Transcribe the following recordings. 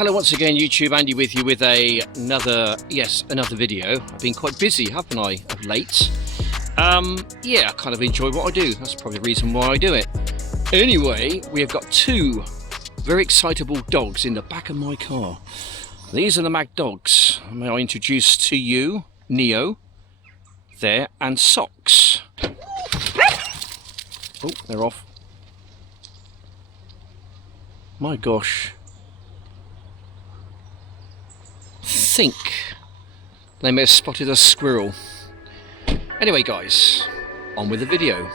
Hello once again, YouTube. Andy with you with another video. I've been quite busy, haven't I, of late? Yeah, I kind of enjoy what I do. That's probably the reason why I do it. Anyway, we have got two very excitable dogs in the back of my car. These are the Mag dogs. May I introduce to you Neo there and Socks. Oh, they're off. My gosh. I think they may have spotted a squirrel. Anyway guys, on with the video.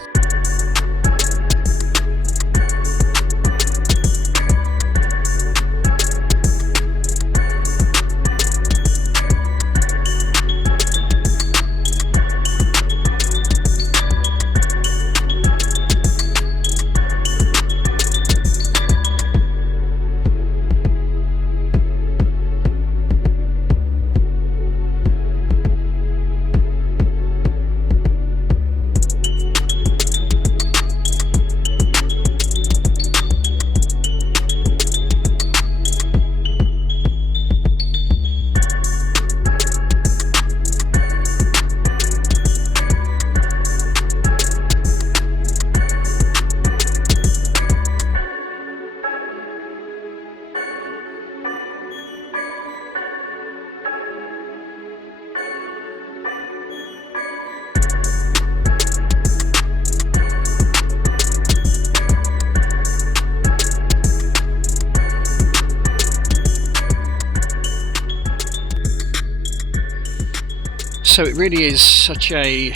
So it really is such a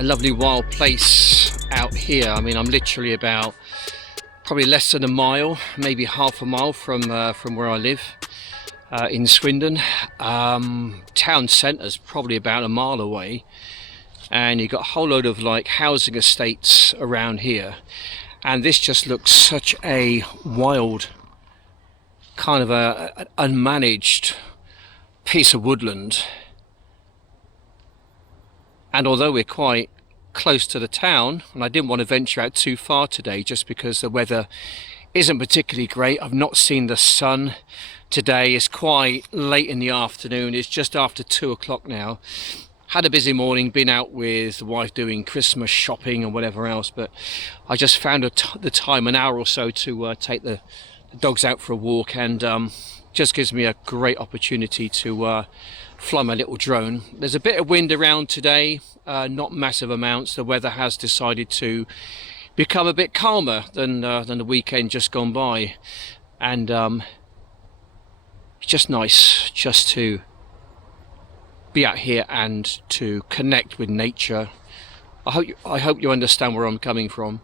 lovely wild place out here. I mean, I'm literally about probably less than a mile, maybe half a mile from where I live in Swindon. Town centre's probably about a mile away, and you've got a whole load of like housing estates around here, and this just looks such a wild kind of an unmanaged piece of woodland. And although we're quite close to the town, and I didn't want to venture out too far today just because the weather isn't particularly great. I've not seen the sun today. It's quite late in the afternoon. It's just after 2 o'clock now. Had a busy morning, been out with the wife doing Christmas shopping and whatever else, but I just found the time, an hour or so, to take the dogs out for a walk, and just gives me a great opportunity to fly my little drone. There's a bit of wind around today, not massive amounts. The weather has decided to become a bit calmer than the weekend just gone by, and it's just nice just to be out here and to connect with nature. I hope you understand where I'm coming from.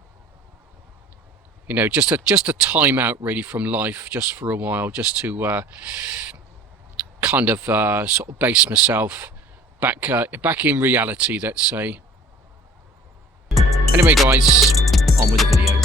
You know, just a time out really from life, just for a while, just to kind of sort of base myself back in reality, let's say. Anyway guys, on with the video.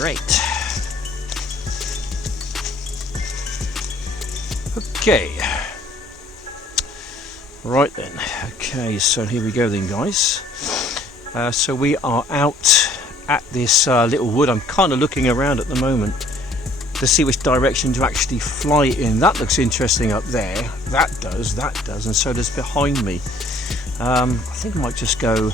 Right. Okay. Right then. Okay, so here we go then, guys. So we are out at this little wood. I'm kind of looking around at the moment to see which direction to actually fly in. That looks interesting up there. That does, and so does behind me. I think I might just go,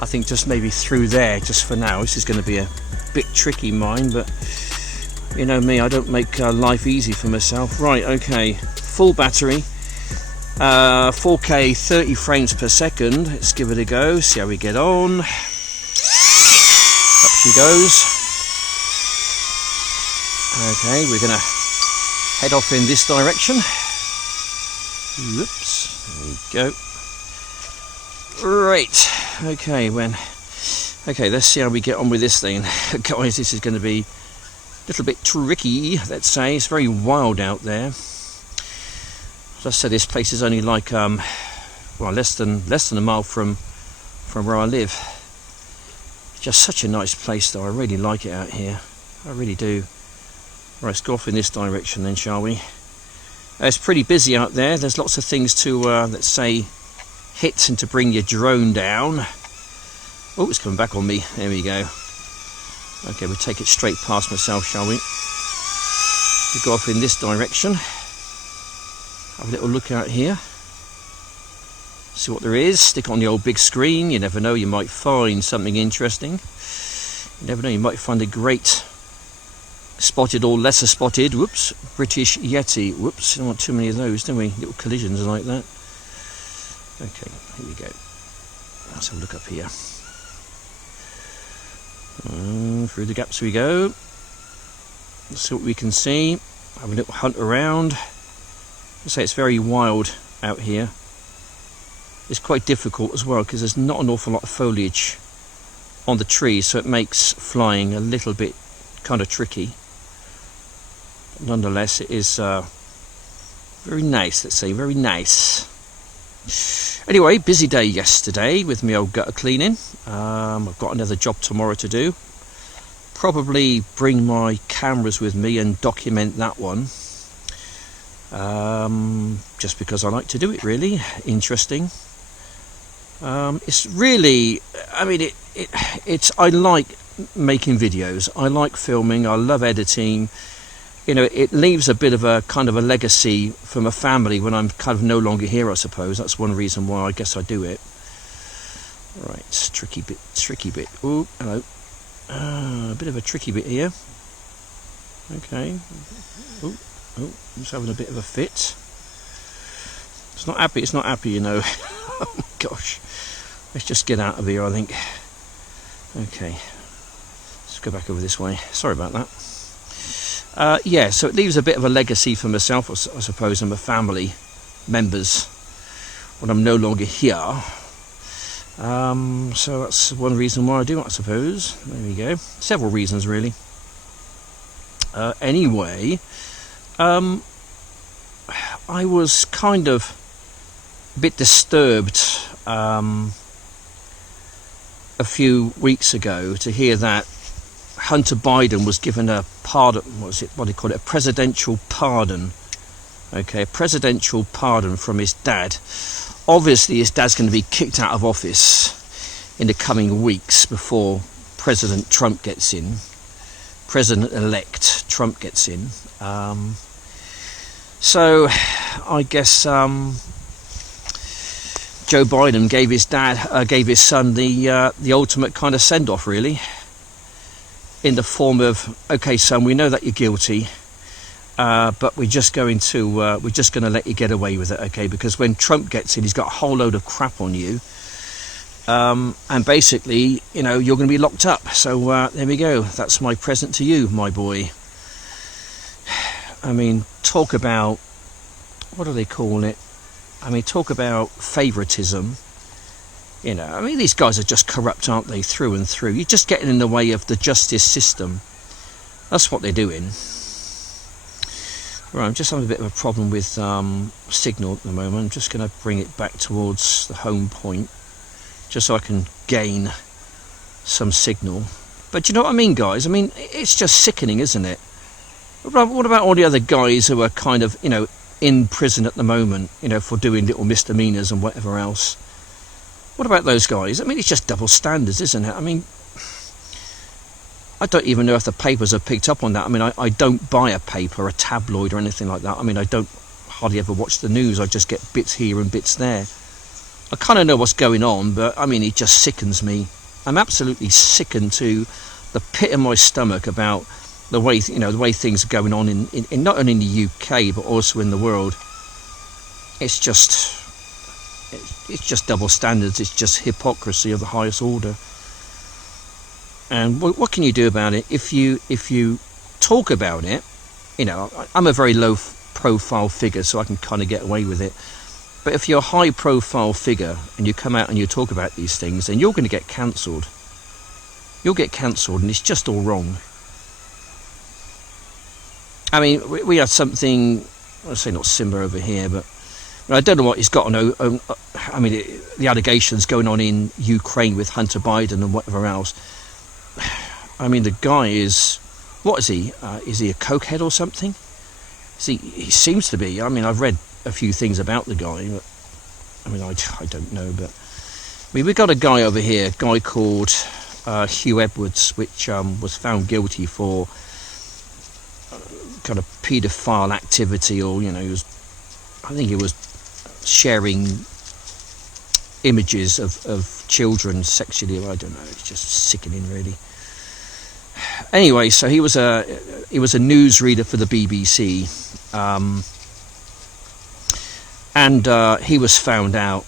I think just maybe through there just for now. This is going to be a bit tricky, mine, but you know me, I don't make life easy for myself. Right, okay, full battery, 4K 30 frames per second. Let's give it a go, see how we get on. Up she goes. Okay, we're gonna head off in this direction. Whoops, there we go. Right, okay, okay, let's see how we get on with this thing. Guys, this is going to be a little bit tricky, let's say. It's very wild out there. As I said, this place is only like well, less than a mile from where I live. It's just such a nice place, though. I really like it out here. I really do. Right, let's go off in this direction then, shall we? It's pretty busy out there. There's lots of things to, let's say, hit and to bring your drone down. Oh, it's coming back on me. There we go. Okay, we'll take it straight past myself, shall we? We'll go off in this direction. Have a little look out here. See what there is. Stick on the old big screen. You never know, you might find something interesting. You never know, you might find a great spotted or lesser spotted, whoops, British Yeti. Whoops, don't want too many of those, don't we? Little collisions like that. Okay, here we go. Let's have a look up here. Through the gaps we go. Let's see what we can see. Have a little hunt around. I say it's very wild out here. It's quite difficult as well because there's not an awful lot of foliage on the trees, so it makes flying a little bit kind of tricky. But nonetheless, it is very nice, let's say, very nice. Anyway, busy day yesterday with my old gutter cleaning. I've got another job tomorrow to do. Probably bring my cameras with me and document that one. Just because I like to do it, really. Interesting. It's really, I mean, it's I like making videos. I like filming. I love editing. You know, it leaves a bit of a kind of a legacy for my family when I'm kind of no longer here, I suppose. That's one reason why I guess I do it. Right, it's tricky bit. Oh, hello. A bit of a tricky bit here. Okay. Oh, it's having a bit of a fit. It's not happy, you know. Oh my gosh. Let's just get out of here, I think. Okay. Let's go back over this way. Sorry about that. Yeah, so it leaves a bit of a legacy for myself, I suppose, and my family members when I'm no longer here. So that's one reason why I do it, I suppose. There we go. Several reasons, really. Anyway, I was kind of a bit disturbed a few weeks ago to hear that Hunter Biden was given a pardon. What do you call it? A presidential pardon. Okay, a presidential pardon from his dad. Obviously, his dad's going to be kicked out of office in the coming weeks before President Trump gets in. President-elect Trump gets in. So, I guess Joe Biden gave his son the ultimate kind of send-off, really, in the form of, okay, son, we know that you're guilty, but we're just going to let you get away with it, okay? Because when Trump gets in, he's got a whole load of crap on you, and basically, you know, you're going to be locked up. So there we go. That's my present to you, my boy. I mean, talk about, what do they call it? I mean, talk about favoritism. You know, I mean, these guys are just corrupt, aren't they, through and through? You're just getting in the way of the justice system. That's what they're doing. Right, I'm just having a bit of a problem with signal at the moment. I'm just going to bring it back towards the home point, just so I can gain some signal. But you know what I mean, guys? I mean, it's just sickening, isn't it? What about all the other guys who are kind of, you know, in prison at the moment, you know, for doing little misdemeanors and whatever else? What about those guys? I mean, it's just double standards, isn't it? I mean, I don't even know if the papers have picked up on that. I mean, I don't buy a paper, a tabloid or anything like that. I mean, I don't hardly ever watch the news. I just get bits here and bits there. I kind of know what's going on, but I mean, it just sickens me. I'm absolutely sickened to the pit of my stomach about the way, you know, the way things are going on in not only in the UK but also in the world. It's just double standards. It's just hypocrisy of the highest order. And what can you do about it? If you talk about it, you know, I'm a very low profile figure, so I can kind of get away with it. But if you're a high profile figure and you come out and you talk about these things, then you're going to get cancelled. You'll get cancelled, and it's just all wrong. I mean, we had something, I'll say not similar over here, but I don't know what he's got on. I mean, the allegations going on in Ukraine with Hunter Biden and whatever else. I mean, the guy is, what is he? Is he a cokehead or something? He seems to be. I mean, I've read a few things about the guy, but I mean, I don't know. But I mean, we've got a guy over here, a guy called Hugh Edwards, which was found guilty for kind of paedophile activity, or I think he was sharing images of children sexually. I don't know. It's just sickening, really. Anyway, so he was a newsreader for the BBC, and he was found out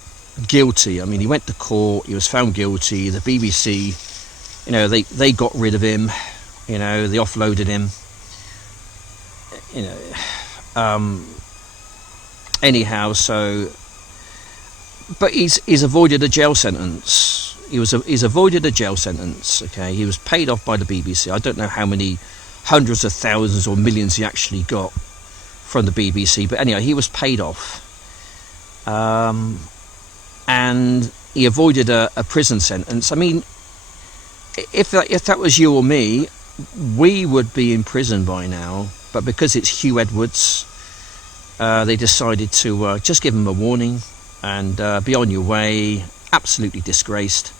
guilty. I mean, he went to court. He was found guilty. The BBC, they got rid of him. They offloaded him. Anyhow, so, but he's avoided a jail sentence. He's avoided a jail sentence. Okay, he was paid off by the BBC. I don't know how many hundreds of thousands or millions he actually got from the BBC, but anyway, he was paid off, and he avoided a prison sentence. I mean, if that was you or me, we would be in prison by now. But because it's Hugh Edwards, they decided to just give him a warning and be on your way. Absolutely disgraced.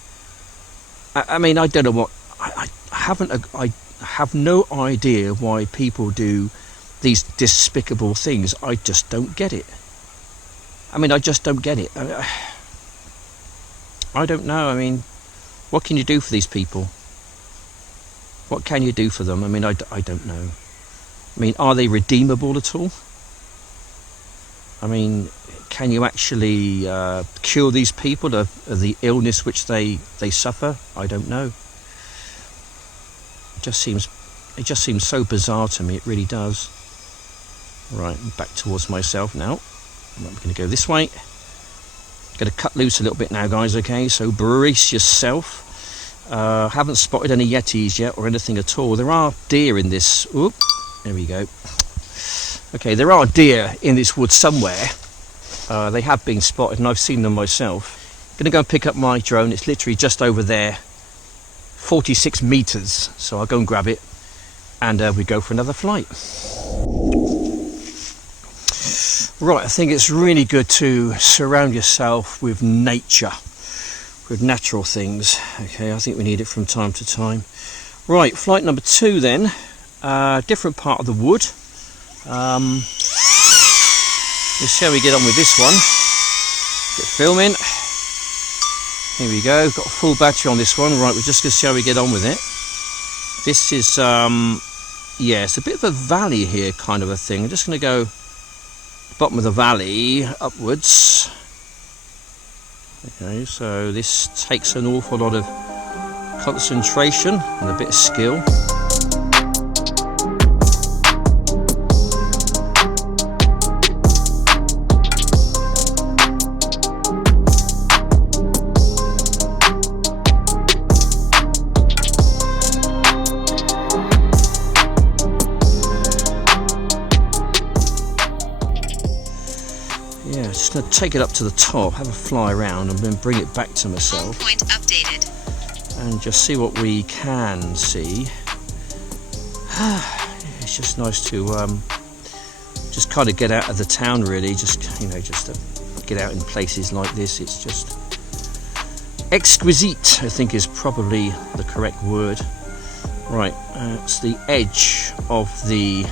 I mean, I don't know what. I have no idea why people do these despicable things. I just don't get it. I mean, I just don't get it. I don't know. I mean, what can you do for these people? What can you do for them? I mean, I don't know. I mean, are they redeemable at all? I mean, can you actually cure these people of the illness which they suffer? I don't know. It just seems so bizarre to me. It really does. Right, I'm back towards myself now. I'm going to go this way. Going to cut loose a little bit now, guys. Okay, so brace yourself. Haven't spotted any yetis yet or anything at all. There are deer in this. Oop, there we go. Okay, there are deer in this wood somewhere. They have been spotted and I've seen them myself. Going to go and pick up my drone. It's literally just over there, 46 meters. So I'll go and grab it and we go for another flight. Right, I think it's really good to surround yourself with nature, with natural things. Okay, I think we need it from time to time. Right, flight number 2 then. Different part of the wood. Let's see how we get on with this one. Get filming. Here we go. Got a full battery on this one. Right, we're just going to see how we get on with it. This is, yeah, it's a bit of a valley here, kind of a thing. I'm just going to go bottom of the valley upwards. Okay, so this takes an awful lot of concentration and a bit of skill. Just going to take it up to the top, have a fly around and then bring it back to myself. Point updated. And just see what we can see. It's just nice to just kind of get out of the town, really. Just just to get out in places like this. It's just exquisite, I think is probably the correct word. Right, it's the edge of the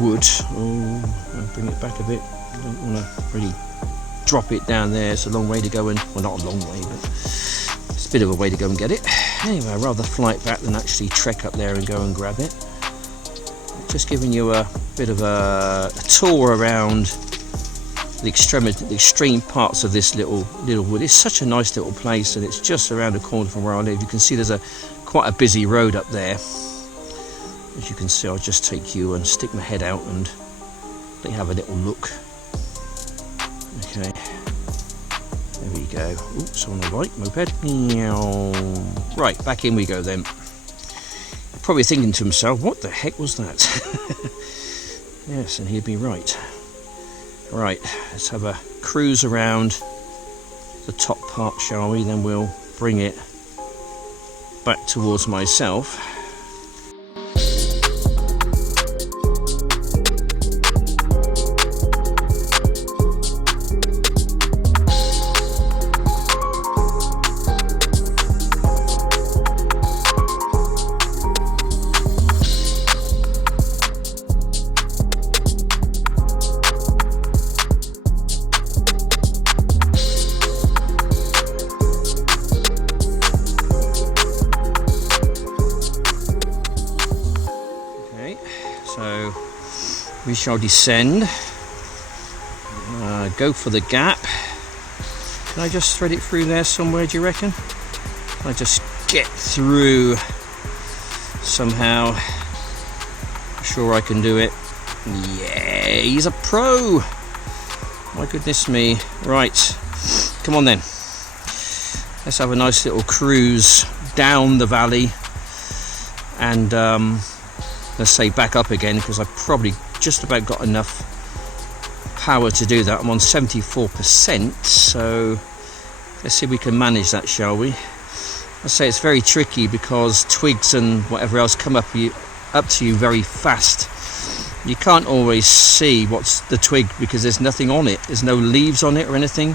wood. Oh, I'll bring it back a bit. I don't want to really drop it down there. It's a long way to go, and well, not a long way, but it's a bit of a way to go and get it. Anyway, I'd rather fly it back than actually trek up there and go and grab it. Just giving you a bit of a tour around the extreme parts of this little wood. It's such a nice little place, and it's just around the corner from where I live. You can see there's quite a busy road up there. As you can see, I'll just take you and stick my head out and let you have a little look. Okay, there we go. Oops, on the right, moped. Right, back in we go then. You're probably thinking to himself, what the heck was that? Yes, and he'd be right. Right, let's have a cruise around the top part, shall we? Then we'll bring it back towards myself. So we shall descend, go for the gap. Can I just thread it through there somewhere, do you reckon? Can I just get through somehow? I'm sure I can do it. Yeah, he's a pro! My goodness me. Right, come on then. Let's have a nice little cruise down the valley and let's say back up again, because I've probably just about got enough power to do that. I'm on 74%, so let's see if we can manage that, shall we? I say it's very tricky because twigs and whatever else come up to you very fast. You can't always see what's the twig because there's nothing on it. There's no leaves on it or anything.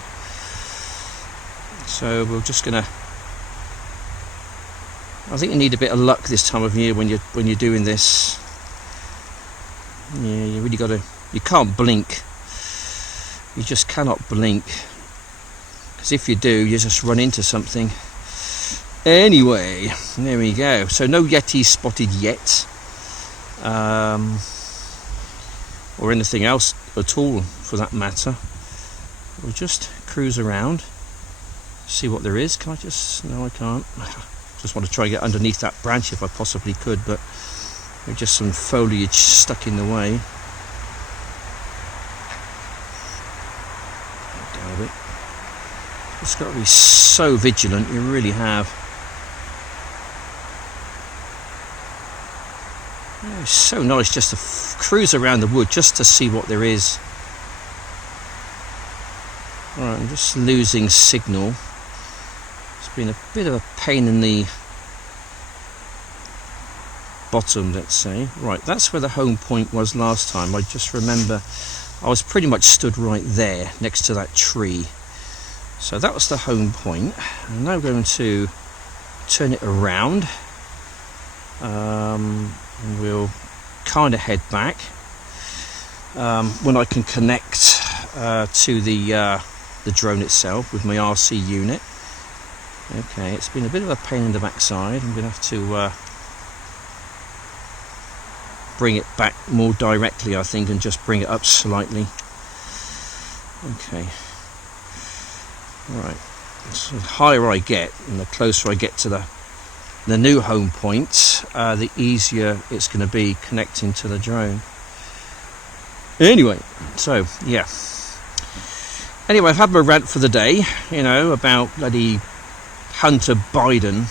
So we're just gonna, I think you need a bit of luck this time of year when you're doing this. Yeah, you really got to. You can't blink. You just cannot blink, because if you do, you just run into something. Anyway, there we go. So no Yeti spotted yet, or anything else at all, for that matter. We'll just cruise around, see what there is. Can I just? No, I can't. Just want to try and get underneath that branch if I possibly could, but there's just some foliage stuck in the way. Damn it. Just got to be so vigilant, you really have. Yeah, it's so nice just to cruise around the wood just to see what there is. Alright, I'm just losing signal. It's been a bit of a pain in the bottom, let's say. Right, that's where the home point was last time. I just remember I was pretty much stood right there next to that tree. So that was the home point. I'm now going to turn it around. And we'll kind of head back when I can connect to the drone itself with my RC unit. Okay, it's been a bit of a pain in the backside. I'm going to have to bring it back more directly, I think, and just bring it up slightly. Okay. Right. So the higher I get and the closer I get to the new home point, the easier it's going to be connecting to the drone. Anyway, so yeah. Anyway, I've had my rant for the day, you know, about bloody Hunter Biden.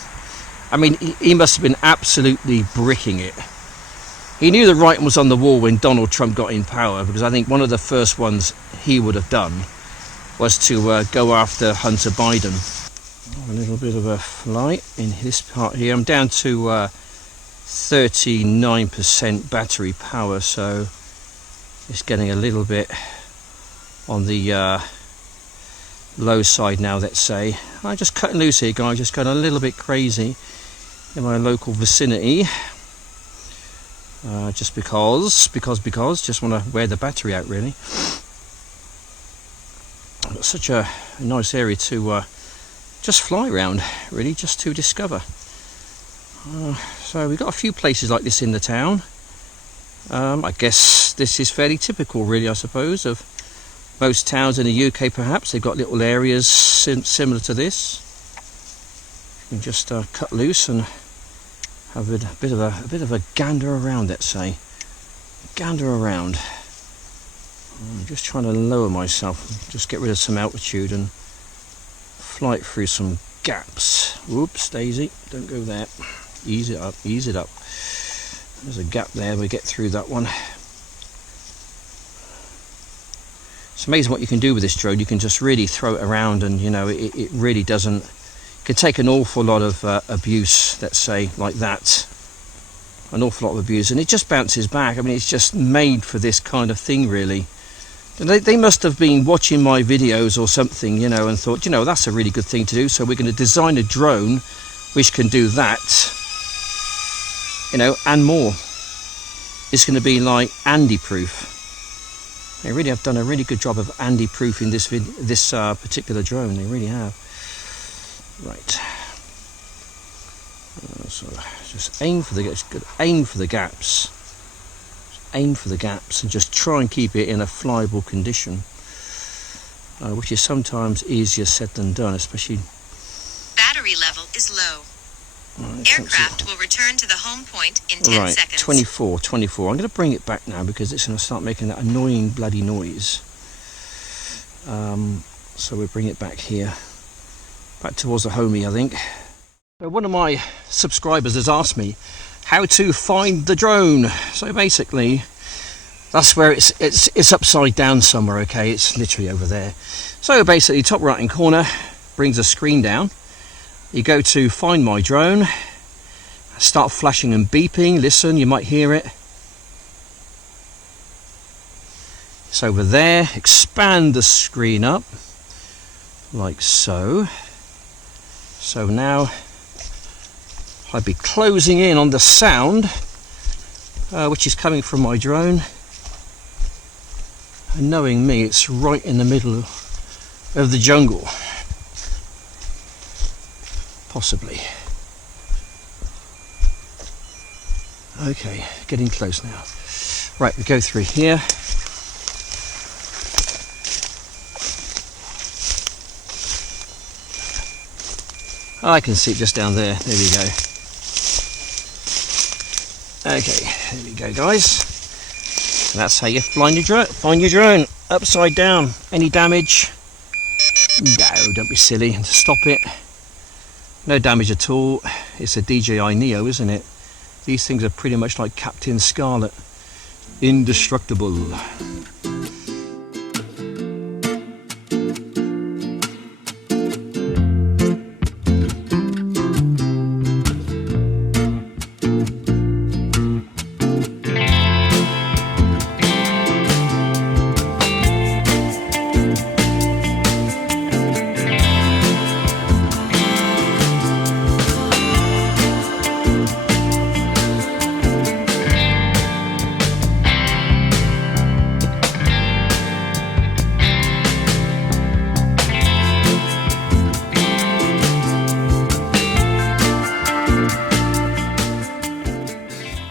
I mean, he must have been absolutely bricking it. He knew the writing was on the wall when Donald Trump got in power, because I think one of the first ones he would have done was to go after Hunter Biden. A little bit of a flight in this part here. I'm down to 39% battery power, so it's getting a little bit on the low side now, let's say. I'm just cutting loose here, guys, just going a little bit crazy in my local vicinity. Just because, just want to wear the battery out, really. But such a nice area to just fly around, really, just to discover. So we've got a few places like this in the town. I guess this is fairly typical, really, I suppose, of most towns in the UK. Perhaps they've got little areas similar to this. You can just cut loose and have a bit of a gander around, let's say. Gander around. I'm just trying to lower myself, just get rid of some altitude and fly it through some gaps. Whoops, Daisy, don't go there. Ease it up, ease it up. There's a gap there, we get through that one. It's amazing what you can do with this drone. You can just really throw it around, and you know, it really doesn't, it can take an awful lot of abuse, let's say, like that. An awful lot of abuse, and it just bounces back. I mean, it's just made for this kind of thing, really. And they must have been watching my videos or something, you know, and thought, you know, that's a really good thing to do, so we're going to design a drone which can do that, you know, and more. It's going to be like Andy proof. They really have done a really good job of Andy proofing this particular drone. They really have. Right. So just aim for the gaps. Aim for the gaps and just try and keep it in a flyable condition, which is sometimes easier said than done, especially. Battery level is low. Aircraft will return to the home point in 10 seconds. 24. I'm going to bring it back now because it's going to start making that annoying bloody noise. So we'll bring it back here, back towards the homie, I think. So one of my subscribers has asked me how to find the drone. So basically, that's where it's upside down somewhere. Okay, it's literally over there. So basically, top right hand corner brings a screen down. You go to find my drone, start flashing and beeping. Listen, you might hear it. It's over there. Expand the screen up like so. So now I'd be closing in on the sound which is coming from my drone, and knowing me, it's right in the middle of the jungle, possibly. Okay, getting close now. Right, we go through here. I can see it just down there. There we go. Okay, there we go, guys. And that's how you find your drone. Upside down. Any damage? No, don't be silly. Stop it. No damage at all. It's a DJI Neo, isn't it? These things are pretty much like Captain Scarlet. Indestructible.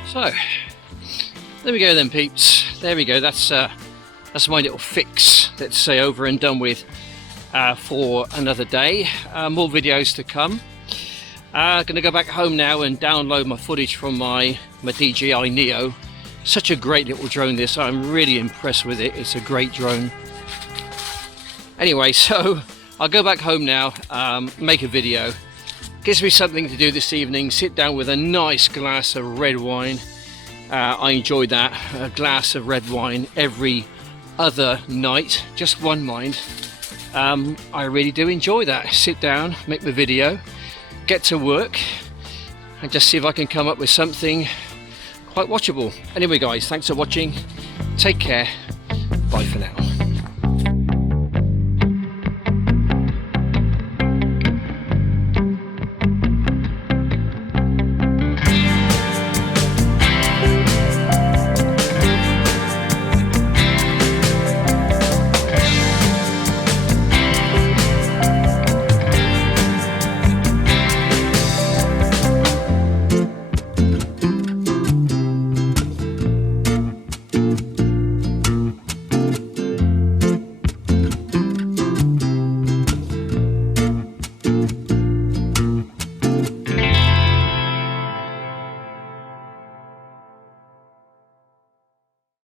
So there we go then, peeps. There we go. That's my little fix, let's say, over and done with for another day. More videos to come. Gonna go back home now and download my footage from my DJI Neo. Such a great little drone this. I'm really impressed with it. It's a great drone. Anyway, so I'll go back home now, make a video. Gives me something to do this evening. Sit down with a nice glass of red wine. I enjoy that. A glass of red wine every other night. Just one, mind. I really do enjoy that. Sit down, make the video, get to work, and just see if I can come up with something quite watchable. Anyway, guys, thanks for watching. Take care. Bye for now.